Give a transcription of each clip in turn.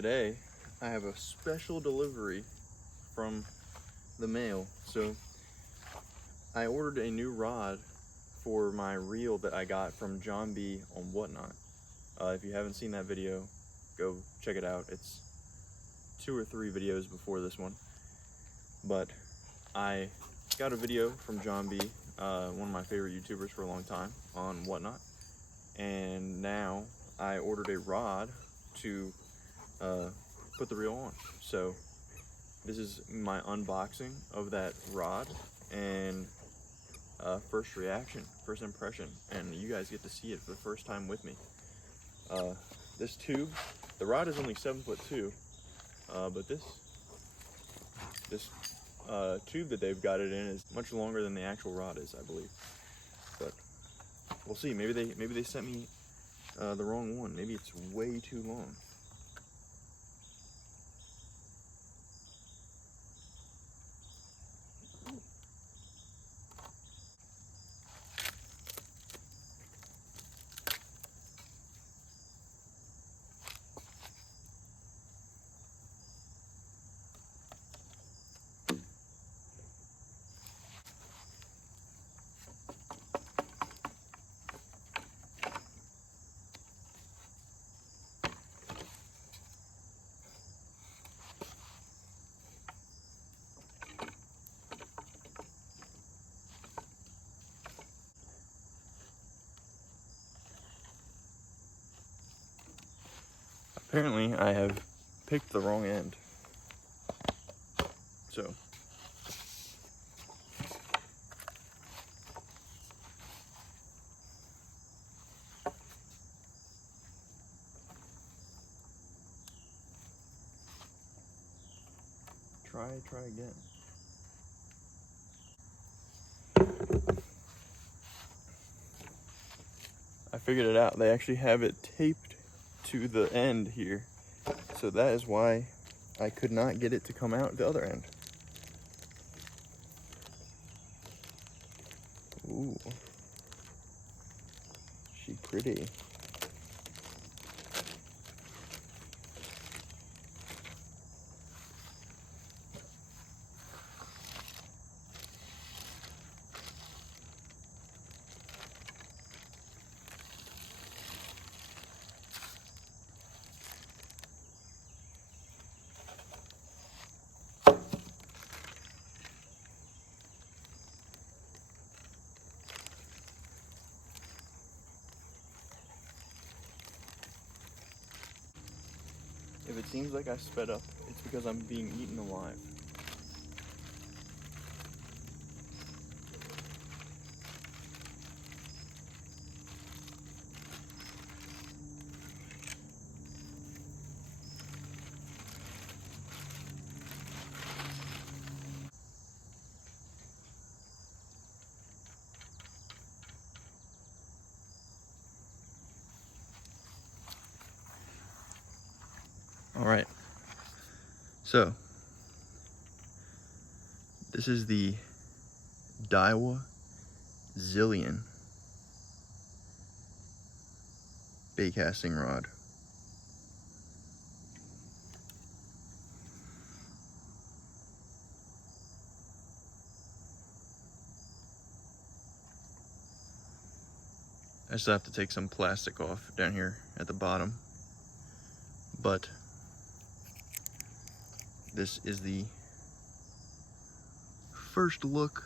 today I have a special delivery from the mail. So I ordered a new rod for my reel that I got from John B on Whatnot. If you haven't seen that video, go check it out. It's 2 or 3 videos before this one. But I got a video from John B, one of my favorite YouTubers for a long time, on Whatnot. And now I ordered a rod to put the reel on. So this is my unboxing of that rod and first reaction, first impression, and you guys get to see it for the first time with me. This tube, the rod is only 7'2", but this tube that they've got it in is much longer than the actual rod is, I believe. But we'll see. Maybe they sent me the wrong one. Maybe it's way too long. Apparently, I have picked the wrong end. So try again. I figured it out. They actually have it taped to the end here. So that is why I could not get it to come out the other end. Ooh. She pretty. If it seems like I sped up, it's because I'm being eaten alive. All right, so this is the Daiwa Zillion bait casting rod. I still have to take some plastic off down here at the bottom, but this is the first look.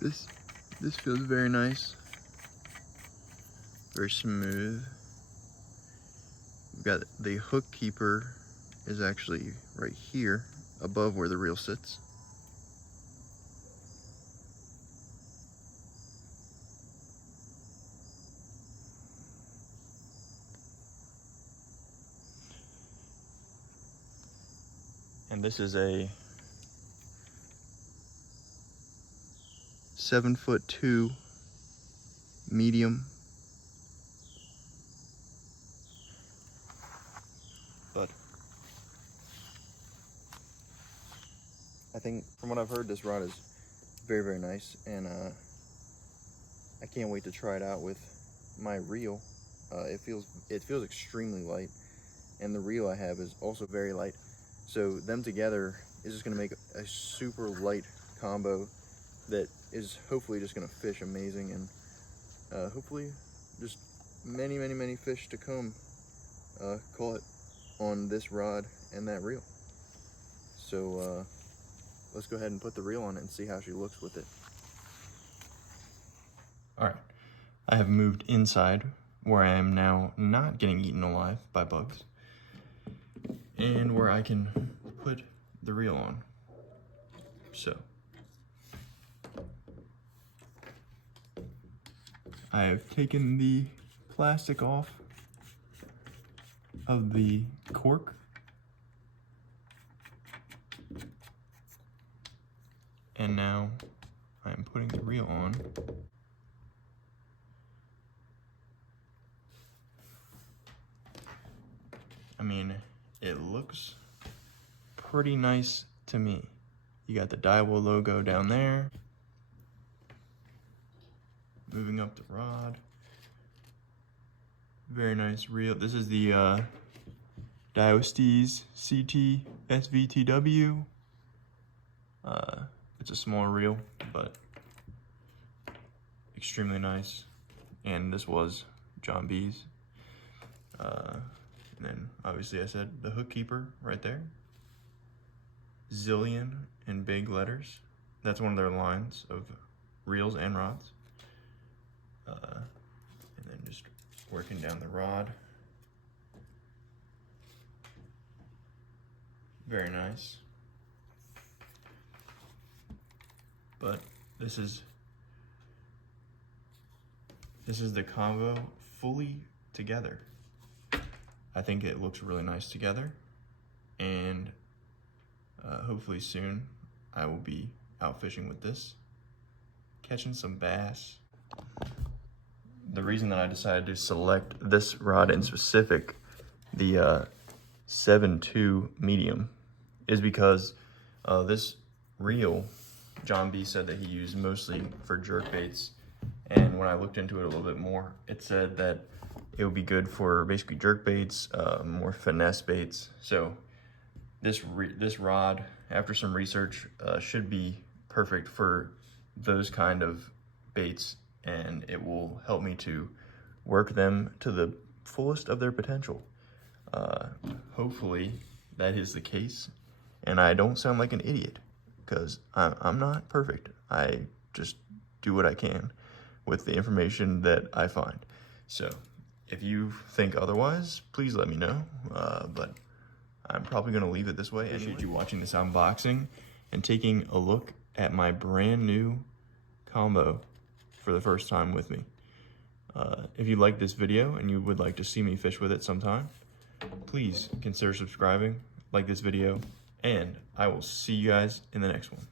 This feels very nice, very smooth. We've got the hook keeper is actually right here above where the reel sits. And this is a 7'2" medium. But I think from what I've heard, this rod is very, very nice, and I can't wait to try it out with my reel. It feels extremely light. and the reel I have is also very light. So them together is just gonna make a super light combo that is hopefully just gonna fish amazing, and hopefully just many fish to come caught on this rod and that reel. So let's go ahead and put the reel on it and see how she looks with it. All right, I have moved inside where I am now not getting eaten alive by bugs, and where I can put the reel on. So I have taken the plastic off of the cork, and now I am putting the reel on. I mean, it looks pretty nice to me. You got the Daiwa logo down there. Moving up the rod. Very nice reel. This is the Daiwa CT SVTW. It's a smaller reel, but extremely nice. And this was John B's. And then obviously I said the hook keeper right there. Zillion in big letters. That's one of their lines of reels and rods. And then just working down the rod. Very nice. But this is the combo fully together. I think it looks really nice together, and hopefully soon I will be out fishing with this, catching some bass. The reason that I decided to select this rod in specific, the 7.2 medium, is because this reel, John B said that he used mostly for jerk baits, and when I looked into it a little bit more, it said that it would be good for basically jerk baits, more finesse baits. So this rod, after some research, should be perfect for those kind of baits, and it will help me to work them to the fullest of their potential. Hopefully that is the case, and I don't sound like an idiot, because I'm not perfect. I just do what I can with the information that I find. So if you think otherwise, please let me know, but I'm probably gonna leave it this way. I appreciate you watching this unboxing and taking a look at my brand new combo for the first time with me. If you like this video and you would like to see me fish with it sometime, please consider subscribing, like this video, and I will see you guys in the next one.